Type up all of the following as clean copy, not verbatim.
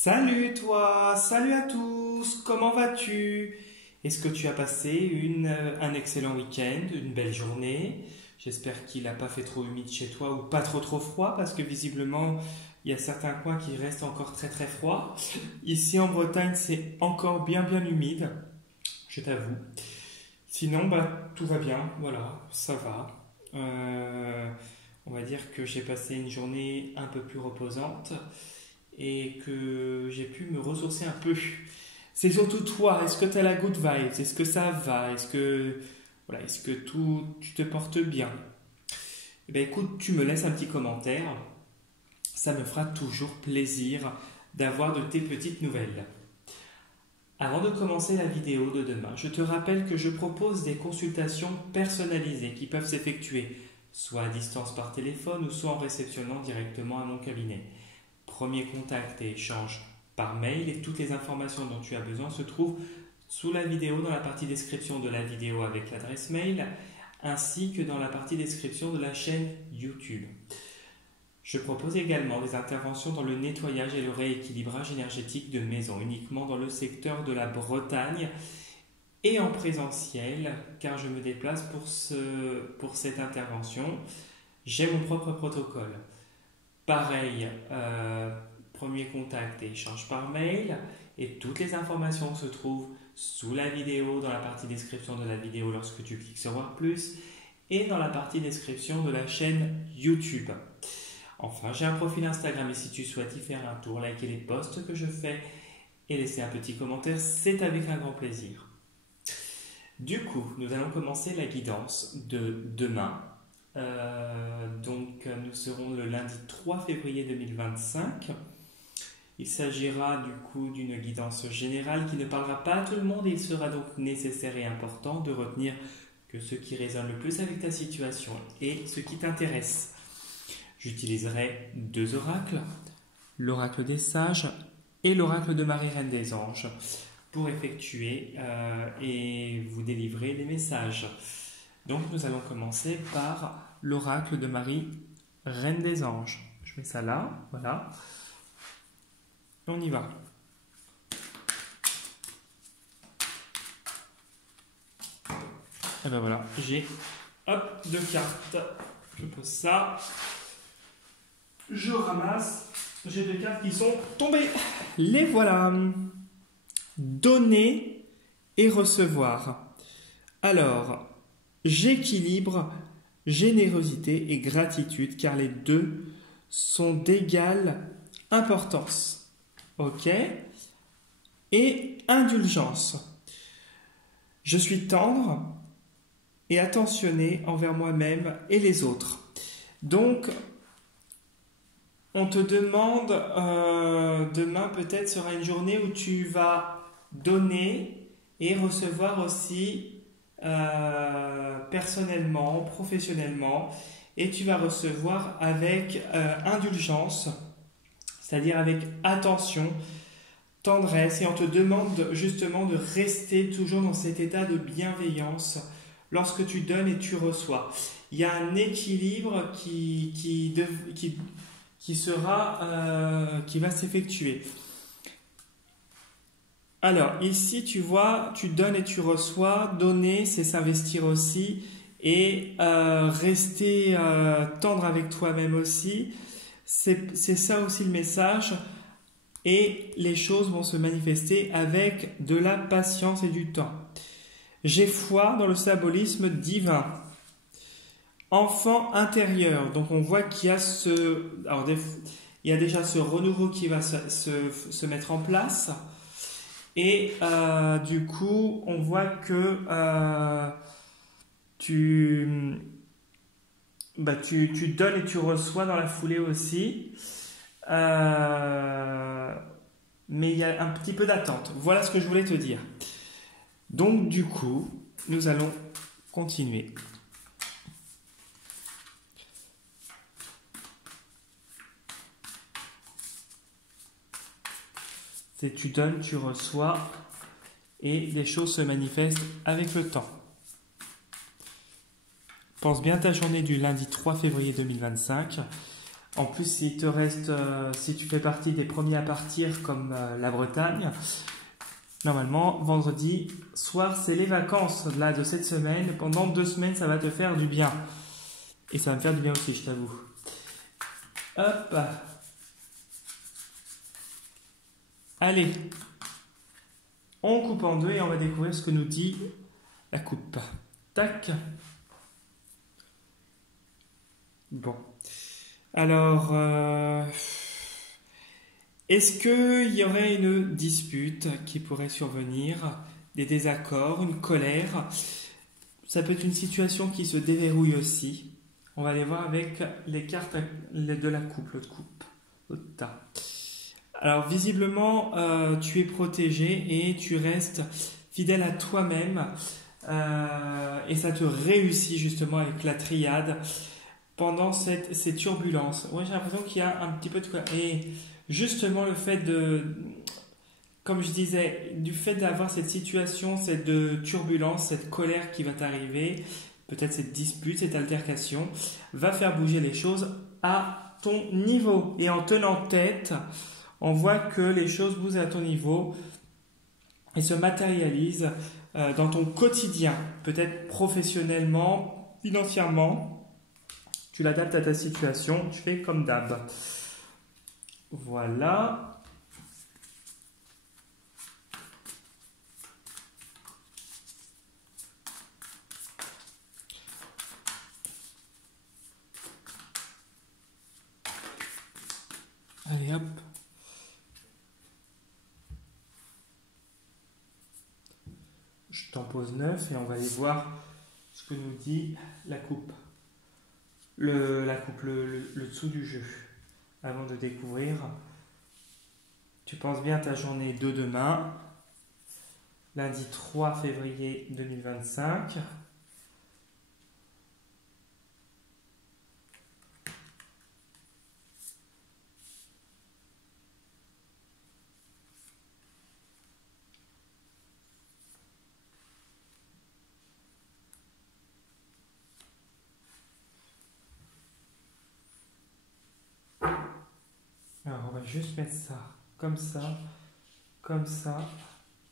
Salut toi, salut à tous, comment vas-tu? Est-ce que tu as passé un excellent week-end, une belle journée? J'espère qu'il n'a pas fait trop humide chez toi ou pas trop froid parce que visiblement il y a certains coins qui restent encore très froids. Ici en Bretagne c'est encore bien humide, je t'avoue. Sinon tout va bien, voilà, ça va. Euh, on va dire que j'ai passé une journée un peu plus reposante et que j'ai pu me ressourcer un peu. C'est surtout toi, est-ce que tu as la good vibes? Est-ce que ça va? Est-ce que tu te portes bien? Eh bien, écoute, tu me laisses un petit commentaire. Ça me fera toujours plaisir d'avoir de tes petites nouvelles. Avant de commencer la vidéo de demain, je te rappelle que je propose des consultations personnalisées qui peuvent s'effectuer soit à distance par téléphone ou soit en réceptionnant directement à mon cabinet. Premier contact et échange par mail et toutes les informations dont tu as besoin se trouvent sous la vidéo dans la partie description de la vidéo avec l'adresse mail ainsi que dans la partie description de la chaîne YouTube. Je propose également des interventions dans le nettoyage et le rééquilibrage énergétique de maisons uniquement dans le secteur de la Bretagne et en présentiel car je me déplace pour cette intervention. J'ai mon propre protocole. Pareil, premier contact et échange par mail et toutes les informations se trouvent sous la vidéo dans la partie description de la vidéo lorsque tu cliques sur voir plus et dans la partie description de la chaîne YouTube. Enfin, j'ai un profil Instagram et si tu souhaites y faire un tour, liker les posts que je fais et laisser un petit commentaire, c'est avec un grand plaisir. Du coup, nous allons commencer la guidance de demain. Nous serons le lundi 3 février 2025. Il s'agira du coup d'une guidance générale qui ne parlera pas à tout le monde et il sera donc nécessaire et important de retenir que ce qui résonne le plus avec ta situation et ce qui t'intéresse. J'utiliserai deux oracles, l'oracle des sages et l'oracle de Marie Reine des Anges pour effectuer et vous délivrer les messages. Donc nous allons commencer par l'oracle de Marie, Reine des Anges. Je mets ça là, voilà. On y va. Et ben voilà, j'ai deux cartes. Je pose ça. Je ramasse. J'ai deux cartes qui sont tombées. Les voilà. Donner et recevoir. Alors, j'équilibre générosité et gratitude car les deux sont d'égale importance. Ok? Et indulgence. Je suis tendre et attentionné envers moi-même et les autres. Donc, on te demande, demain peut-être sera une journée où tu vas donner et recevoir aussi personnellement, professionnellement, et tu vas recevoir avec indulgence, c'est-à-dire avec attention, tendresse, et on te demande justement de rester toujours dans cet état de bienveillance lorsque tu donnes et tu reçois. Il y a un équilibre qui va s'effectuer. Alors, ici, tu vois, tu donnes et tu reçois. Donner, c'est s'investir aussi. Et rester tendre avec toi-même aussi. C'est ça aussi le message. Et les choses vont se manifester avec de la patience et du temps. J'ai foi dans le symbolisme divin. Enfant intérieur. Donc, on voit qu'il y a il y a déjà ce renouveau qui va se mettre en place. Et du coup, on voit que tu donnes et tu reçois dans la foulée aussi. Mais il y a un petit peu d'attente. Voilà ce que je voulais te dire. Donc, du coup, nous allons continuer. C'est tu donnes, tu reçois et les choses se manifestent avec le temps. Pense bien à ta journée du lundi 3 février 2025. En plus, s'il te reste, si tu fais partie des premiers à partir comme la Bretagne, normalement, vendredi soir, c'est les vacances là, de cette semaine. Pendant 2 semaines, ça va te faire du bien. Et ça va me faire du bien aussi, je t'avoue. Hop. Allez. On coupe en deux et on va découvrir ce que nous dit la coupe. Tac. Bon. Alors, est-ce qu'il y aurait une dispute qui pourrait survenir, des désaccords, une colère? Ça peut être une situation qui se déverrouille aussi. On va aller voir avec les cartes de la coupe, l'autre coupe, l'autre tas. Alors, visiblement, tu es protégé et tu restes fidèle à toi-même. Et ça te réussit justement avec la triade pendant ces turbulences. Ouais, j'ai l'impression qu'il y a un petit peu de... Et justement, le fait de... Comme je disais, du fait d'avoir cette situation, cette turbulence, cette colère qui va t'arriver, peut-être cette dispute, cette altercation, va faire bouger les choses à ton niveau. Et en tenant tête, on voit que les choses bougent à ton niveau et se matérialisent dans ton quotidien, peut-être professionnellement, financièrement. Tu l'adaptes à ta situation, tu fais comme d'hab. Voilà. Allez hop. Je t'en pose 9 et on va aller voir ce que nous dit la coupe. Le dessous du jeu. Avant de découvrir, tu penses bien à ta journée de demain, lundi 3 février 2025. Alors, on va juste mettre ça, comme ça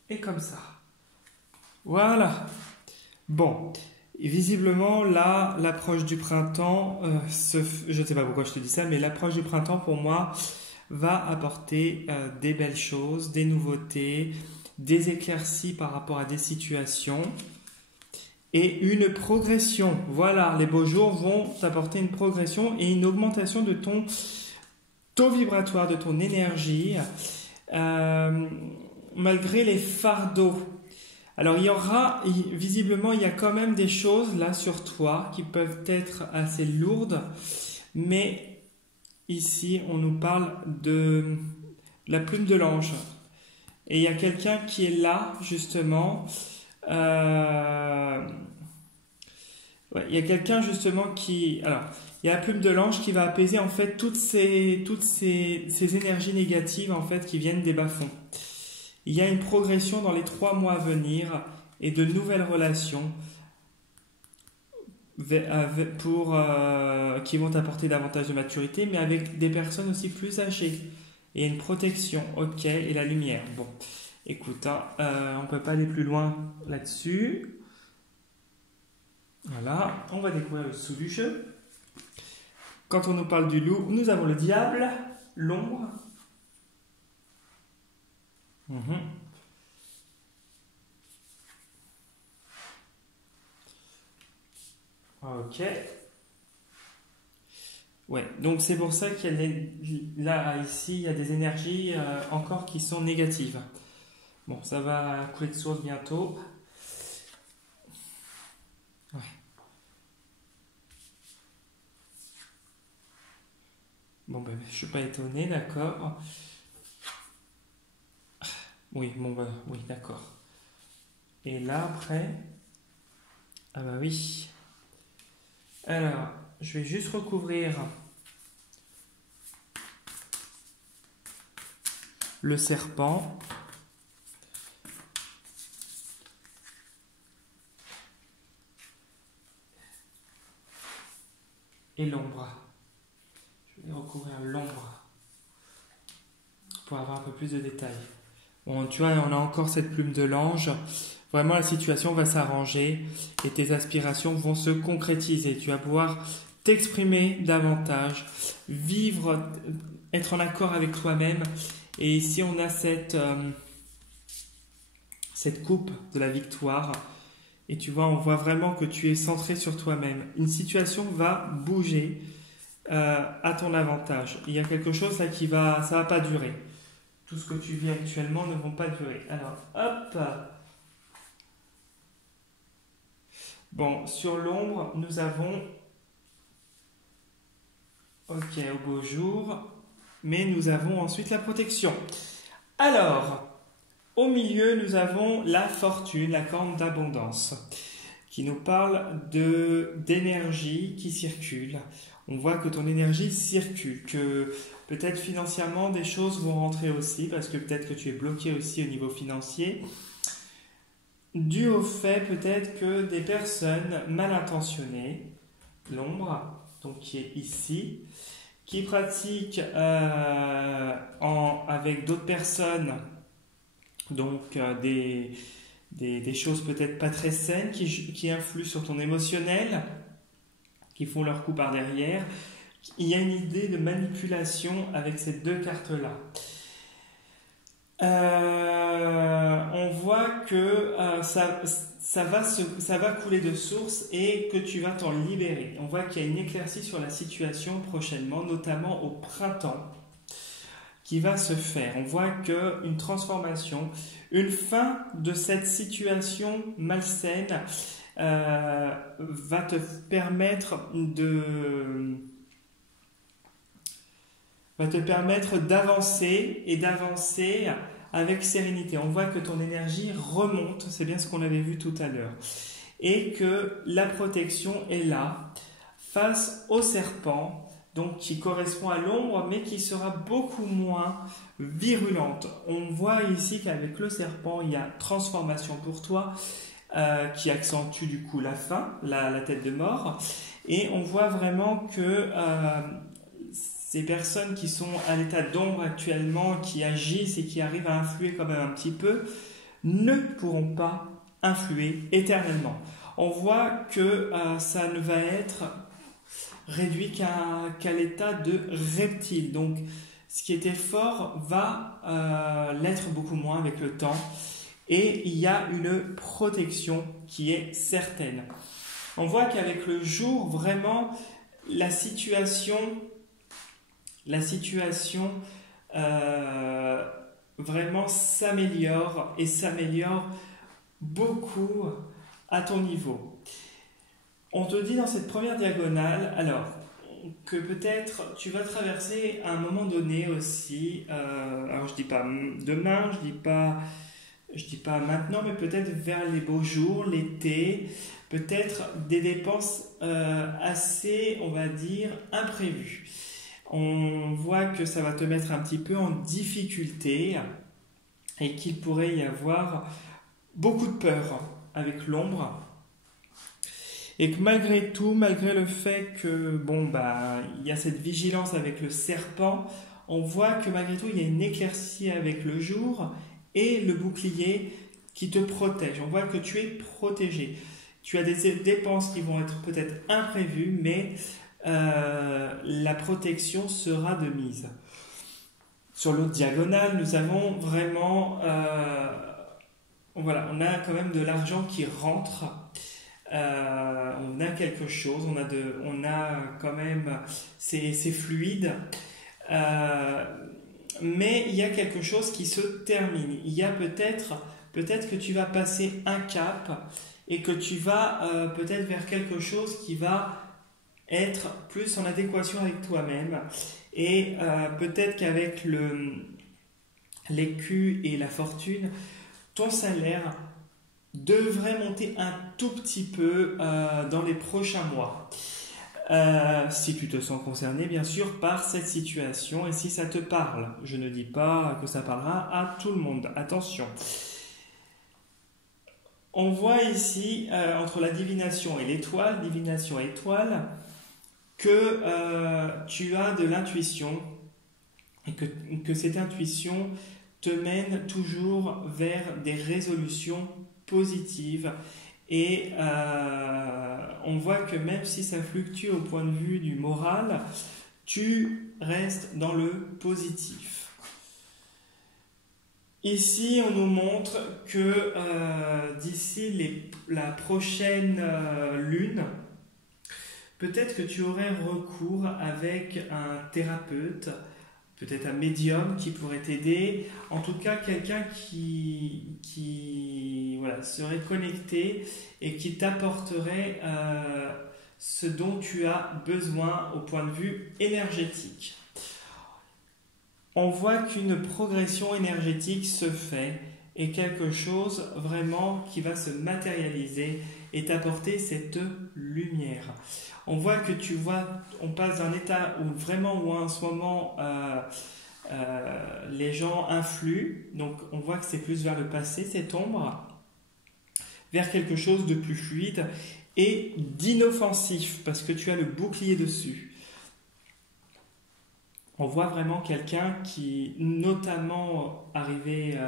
et comme ça. Voilà. Bon, et visiblement, là, l'approche du printemps, je ne sais pas pourquoi je te dis ça, mais l'approche du printemps, pour moi, va apporter des belles choses, des nouveautés, des éclaircies par rapport à des situations et une progression. Voilà, les beaux jours vont t'apporter une progression et une augmentation de ton taux vibratoire, de ton énergie, malgré les fardeaux. Alors visiblement, il y a quand même des choses là sur toi qui peuvent être assez lourdes, mais ici, on nous parle de la plume de l'ange. Et il y a quelqu'un qui est là, justement. Il y a quelqu'un, justement, qui... Alors, il y a la plume de l'ange qui va apaiser, en fait, toutes ces énergies négatives, en fait, qui viennent des bas-fonds. Il y a une progression dans les 3 mois à venir et de nouvelles relations qui vont apporter davantage de maturité, mais avec des personnes aussi plus âgées. Et une protection, ok, et la lumière. Bon, écoute, on ne peut pas aller plus loin là-dessus. Voilà, on va découvrir le dessous du jeu. Quand on nous parle du loup, nous avons le diable, l'ombre. Ok. Ouais, donc c'est pour ça qu'il y a là, ici, il y a des énergies encore qui sont négatives. Bon, ça va couler de source bientôt. Ouais. Bon, ben, je suis pas étonné, d'accord. Oui, bon, ben, oui, d'accord. Et là, après... Ah bah oui. Alors, je vais juste recouvrir le serpent. Et l'ombre. Je vais et recouvrir l'ombre pour avoir un peu plus de détails. Bon, tu vois, on a encore cette plume de l'ange. Vraiment, la situation va s'arranger et tes aspirations vont se concrétiser. Tu vas pouvoir t'exprimer davantage, vivre, être en accord avec toi-même. Et ici, on a cette coupe de la victoire. Et tu vois, on voit vraiment que tu es centré sur toi-même. Une situation va bouger à ton avantage. Il y a quelque chose là ça va pas durer. Tout ce que tu vis actuellement ne vont pas durer. Alors, hop. Bon, sur l'ombre, nous avons, ok, au beau jour, mais nous avons ensuite la protection. Alors, au milieu, nous avons la fortune, la corne d'abondance, qui nous parle d'énergie qui circule. On voit que ton énergie circule, que peut-être financièrement des choses vont rentrer aussi, parce que peut-être que tu es bloqué aussi au niveau financier, dû au fait peut-être que des personnes mal intentionnées, l'ombre, donc qui est ici, qui pratiquent avec d'autres personnes, donc des choses peut-être pas très saines, qui influent sur ton émotionnel, qui font leur coup par derrière. Il y a une idée de manipulation avec ces deux cartes-là. On voit que ça va couler de source et que tu vas t'en libérer. On voit qu'il y a une éclaircie sur la situation prochainement, notamment au printemps, qui va se faire. On voit qu'une transformation, une fin de cette situation malsaine va te permettre d'avancer et d'avancer avec sérénité. On voit que ton énergie remonte, c'est bien ce qu'on avait vu tout à l'heure, et que la protection est là face au serpent, donc qui correspond à l'ombre, mais qui sera beaucoup moins virulente. On voit ici qu'avec le serpent, il y a transformation pour toi, qui accentue du coup la fin, la tête de mort, et on voit vraiment que ces personnes qui sont à l'état d'ombre actuellement, qui agissent et qui arrivent à influer quand même un petit peu, ne pourront pas influer éternellement. On voit que ça ne va être réduit qu'à l'état de reptile. Donc, ce qui était fort va l'être beaucoup moins avec le temps. Et il y a une protection qui est certaine. On voit qu'avec le jour, vraiment, la situation vraiment s'améliore et s'améliore beaucoup à ton niveau. On te dit dans cette première diagonale, alors, que peut-être tu vas traverser à un moment donné aussi, alors je dis pas demain, je dis pas maintenant, mais peut-être vers les beaux jours, l'été, peut-être des dépenses assez, on va dire, imprévues. On voit que ça va te mettre un petit peu en difficulté et qu'il pourrait y avoir beaucoup de peur avec l'ombre. Et que malgré tout, malgré le fait que il y a cette vigilance avec le serpent, on voit que malgré tout, il y a une éclaircie avec le jour et le bouclier qui te protège. On voit que tu es protégé. Tu as des dépenses qui vont être peut-être imprévues, mais la protection sera de mise. Sur l'autre diagonale, nous avons vraiment... on a quand même de l'argent qui rentre. On a quelque chose, on a quand même... C'est fluide. Mais il y a quelque chose qui se termine. Il y a peut-être que tu vas passer un cap et que tu vas peut-être vers quelque chose qui va être plus en adéquation avec toi-même. Et peut-être qu'avec l'écu et la fortune, ton salaire devrait monter un tout petit peu dans les prochains mois. Si tu te sens concerné, bien sûr, par cette situation et si ça te parle. Je ne dis pas que ça parlera à tout le monde. Attention. On voit ici, entre la divination et l'étoile, divination et étoile, que tu as de l'intuition et que cette intuition te mène toujours vers des résolutions positives. Et on voit que même si ça fluctue au point de vue du moral, tu restes dans le positif. Ici, on nous montre que d'ici la prochaine lune, peut-être que tu aurais recours avec un thérapeute, peut-être un médium qui pourrait t'aider, en tout cas quelqu'un qui voilà, serait connecté et qui t'apporterait ce dont tu as besoin au point de vue énergétique. On voit qu'une progression énergétique se fait et quelque chose vraiment qui va se matérialiser et t'apporter cette lumière. On voit que on passe d'un état où en ce moment les gens influent, donc on voit que c'est plus vers le passé, cette ombre, vers quelque chose de plus fluide et d'inoffensif, parce que tu as le bouclier dessus. On voit vraiment quelqu'un qui, notamment arrivé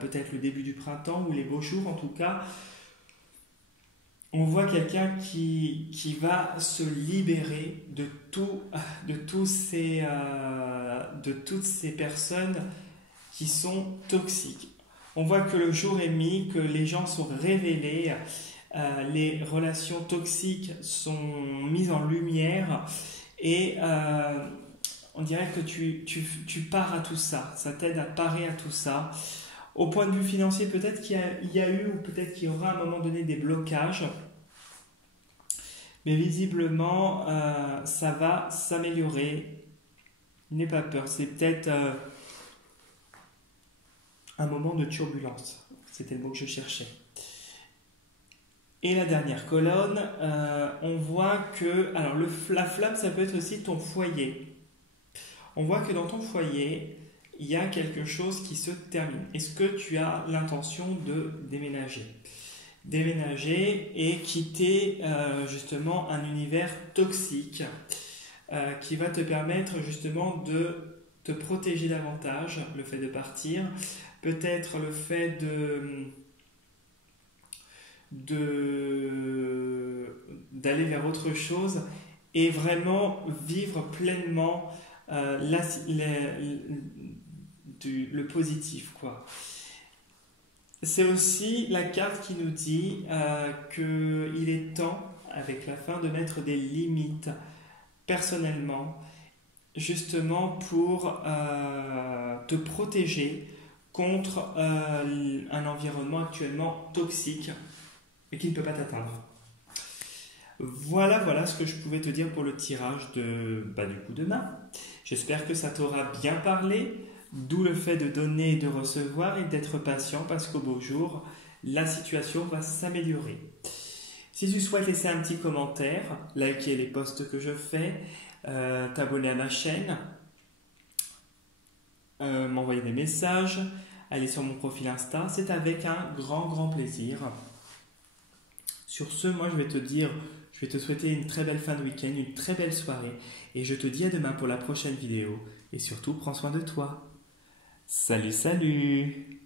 peut-être le début du printemps ou les beaux jours en tout cas, on voit quelqu'un qui va se libérer de toutes ces personnes qui sont toxiques. On voit que le jour est mis, que les gens sont révélés, les relations toxiques sont mises en lumière et on dirait que tu pars à tout ça. Ça t'aide à parer à tout ça. Au point de vue financier, peut-être qu'il y a eu ou peut-être qu'il y aura à un moment donné des blocages. Mais visiblement, ça va s'améliorer. N'aie pas peur. C'est peut-être un moment de turbulence. C'était le mot que je cherchais. Et la dernière colonne, on voit que... Alors, la flamme, ça peut être aussi ton foyer. On voit que dans ton foyer, il y a quelque chose qui se termine. Est-ce que tu as l'intention de déménager et quitter justement un univers toxique qui va te permettre justement de te protéger davantage, le fait de partir, peut-être le fait d'aller vers autre chose et vraiment vivre pleinement le positif, quoi. C'est aussi la carte qui nous dit qu'il est temps, avec la fin, de mettre des limites personnellement, justement pour te protéger contre un environnement actuellement toxique et qui ne peut pas t'atteindre. Voilà ce que je pouvais te dire pour le tirage du coup demain. J'espère que ça t'aura bien parlé, d'où le fait de donner et de recevoir et d'être patient parce qu'au beau jour, la situation va s'améliorer. Si tu souhaites laisser un petit commentaire, liker les posts que je fais, t'abonner à ma chaîne, m'envoyer des messages, aller sur mon profil Insta, c'est avec un grand plaisir. Sur ce, moi je vais te souhaiter une très belle fin de week-end, une très belle soirée et je te dis à demain pour la prochaine vidéo et surtout prends soin de toi. Salut